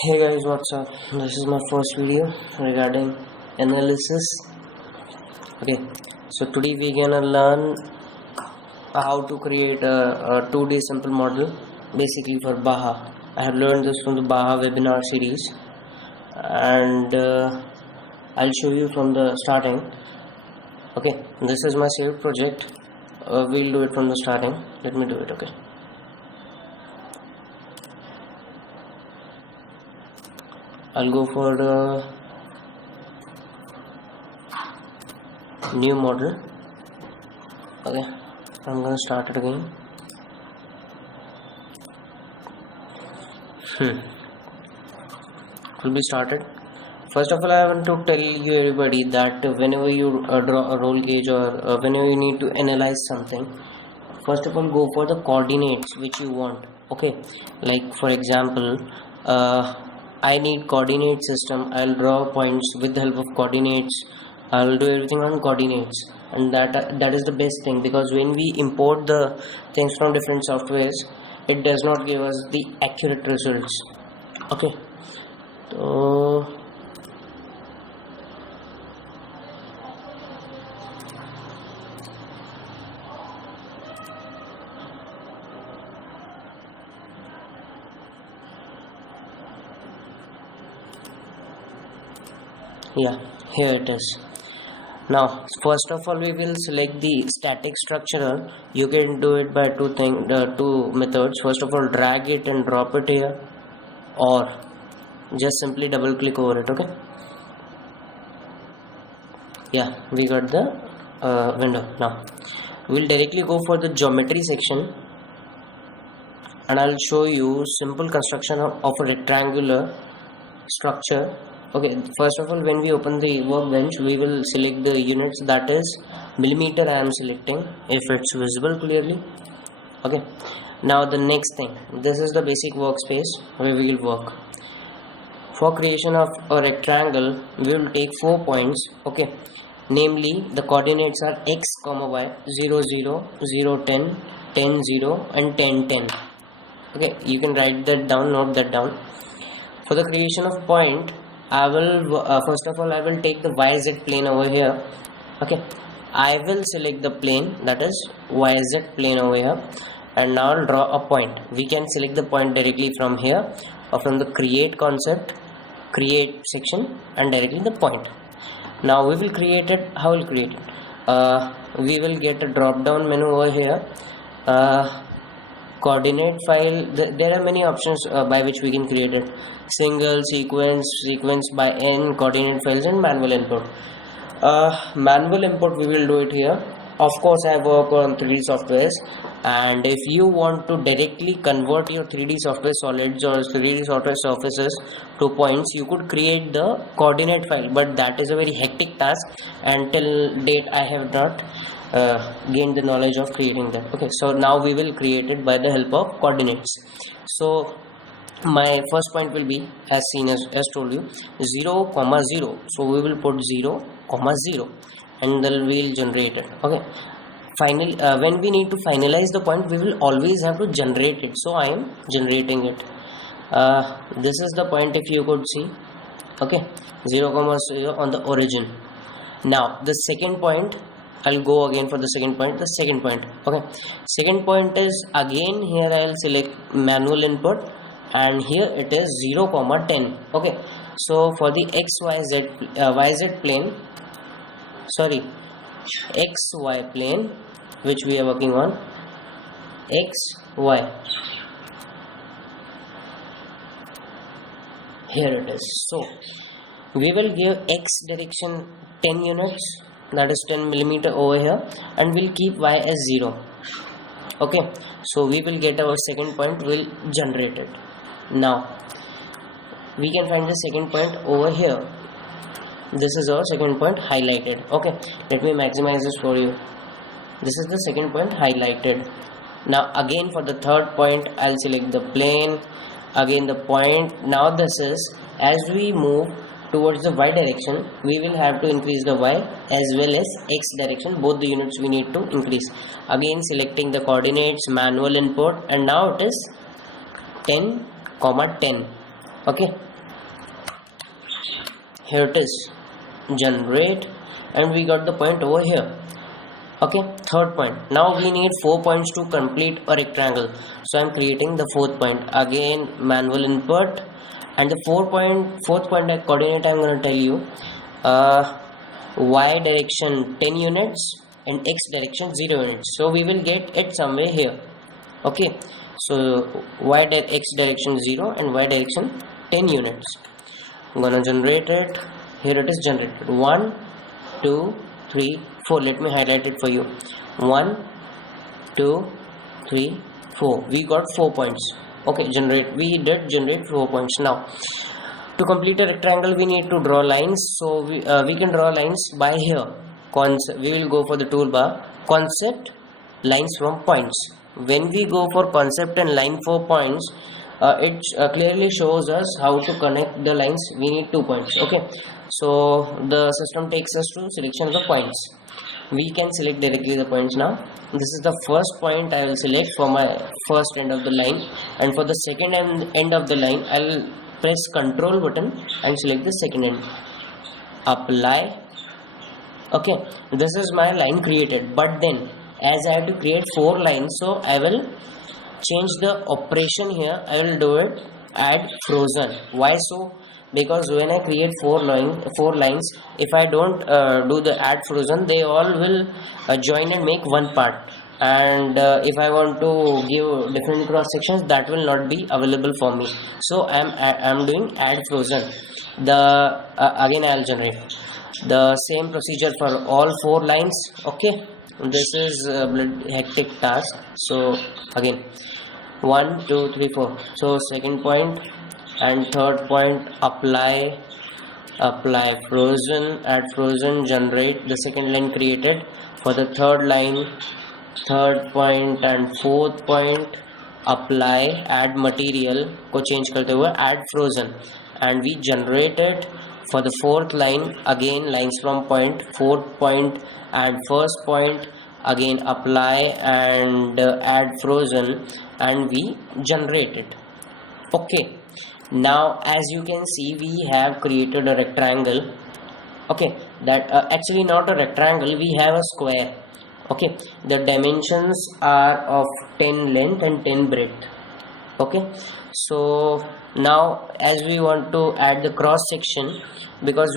Hey guys, what's up? This is my first video regarding analysis. Okay, so today we're gonna learn how to create a 2D simple model basically for Baha. I have learned this from the Baha webinar series, and I'll show you from the starting. Okay, this is my saved project. We'll do it from the starting. Let me do it. Okay. I'll go for the new model. Okay, I'm gonna start it again. Will be started. First of all, I want to tell you everybody that whenever you draw a roll gauge or whenever you need to analyze something, first of all go for the coordinates which you want. Okay, like for example, I need coordinate system. I'll draw points with the help of coordinates. I'll do everything on coordinates, and that is the best thing, because when we import the things from different softwares, it does not give us the accurate results. Okay, so yeah, here it is. Now first of all we will select the static structural. You can do it by two methods. First of all, drag it and drop it here, or just simply double click over it. Okay, yeah, we got the window. Now we'll directly go for the geometry section, and I'll show you simple construction of a rectangular structure. Okay, first of all, when we open the workbench, we will select the units, that is millimeter. I am selecting if it's visible clearly. Okay, now the next thing, this is the basic workspace where we will work. For creation of a rectangle, we will take 4 points. Okay, namely the coordinates are x, y, 0, 0, 0, 10, 10, 0 and 10, 10. Okay, you can write that down, note that down. For the creation of point, I will first of all I will take the YZ plane over here. Okay, I will select the plane, that is YZ plane over here, and now I'll draw a point. We can select the point directly from here or from the create concept, create section, and directly the point. Now we will create it. How will create it? We will get a drop down menu over here. Coordinate file, there are many options by which we can create it: single, sequence by n, coordinate files, and manual input. Manual input, we will do it here. Of course, I work on 3D softwares, and if you want to directly convert your 3D software solids or 3D software surfaces to points, you could create the coordinate file, but that is a very hectic task, and till date I have not gained the knowledge of creating that. Okay, so now we will create it by the help of coordinates. So my first point will be, as seen as told you, 0, 0. So we will put 0, 0, and then we'll generate it. Okay, finally when we need to finalize the point, we will always have to generate it. So I am generating it. This is the point, if you could see. Okay, 0, 0 on the origin. Now the second point, I'll go again for the second point. The second point, okay, second point is again here I'll select manual input, and here it is 0, 10. Okay, so for the YZ plane, sorry, XY plane, which we are working on, XY, here it is. So we will give X direction 10 units, that is 10 millimeter over here, and we'll keep Y as 0. Okay, so we will get our second point, we'll generate it. Now we can find the second point over here. This is our second point highlighted. Okay, let me maximize this for you. This is the second point highlighted. Now again for the third point, I'll select the plane, again the point. Now this is, as we move towards the Y direction, we will have to increase the Y as well as X direction. Both the units we need to increase. Again selecting the coordinates, manual input, and now it is 10, 10. Okay, here it is, generate, and we got the point over here. Okay, third point. Now we need 4 points to complete a rectangle, so I'm creating the fourth point. Again, manual input, and the fourth point coordinate I'm going to tell you. Y direction 10 units and x direction 0 units, so we will get it somewhere here. Okay, so x direction 0 and y direction 10 units. I'm gonna generate it. Here it is generated. 1 2 3 4. Let me highlight it for you. 1 2 3 4. We got 4 points. Okay, we did generate 4 points. Now to complete a rectangle we need to draw lines, so we can draw lines by here. We will go for the toolbar, concept, lines from points. When we go for concept and line for points, it clearly shows us how to connect the lines. We need 2 points. Okay, so the system takes us to selection of the points. We can select directly the points now. This is the first point I will select for my first end of the line, and for the second end of the line I will press Ctrl button and select the second end. Apply. Okay, this is my line created, but then as I have to create 4 lines, so I will change the operation here. I will do it add frozen. Why so? Because when I create 4 lines, if I don't do the add frozen, they all will join and make one part, and if I want to give different cross sections, that will not be available for me. So I'm doing add frozen. The again I'll generate the same procedure for all 4 lines. Okay, this is a hectic task. So again 1 2 3 4. So second point and third point, apply frozen, add frozen, generate the second line created. For the third line, third point and fourth point, apply, add material को change करते हुए add frozen, and we generate it. For the fourth line, again lines from point, fourth point and first point, again apply and add frozen, and we generate it. Okay, now as you can see, we have created a rectangle. Okay, that actually not a rectangle, we have a square. Okay, the dimensions are of 10 length and 10 breadth. Okay, so now as we want to add the cross section, because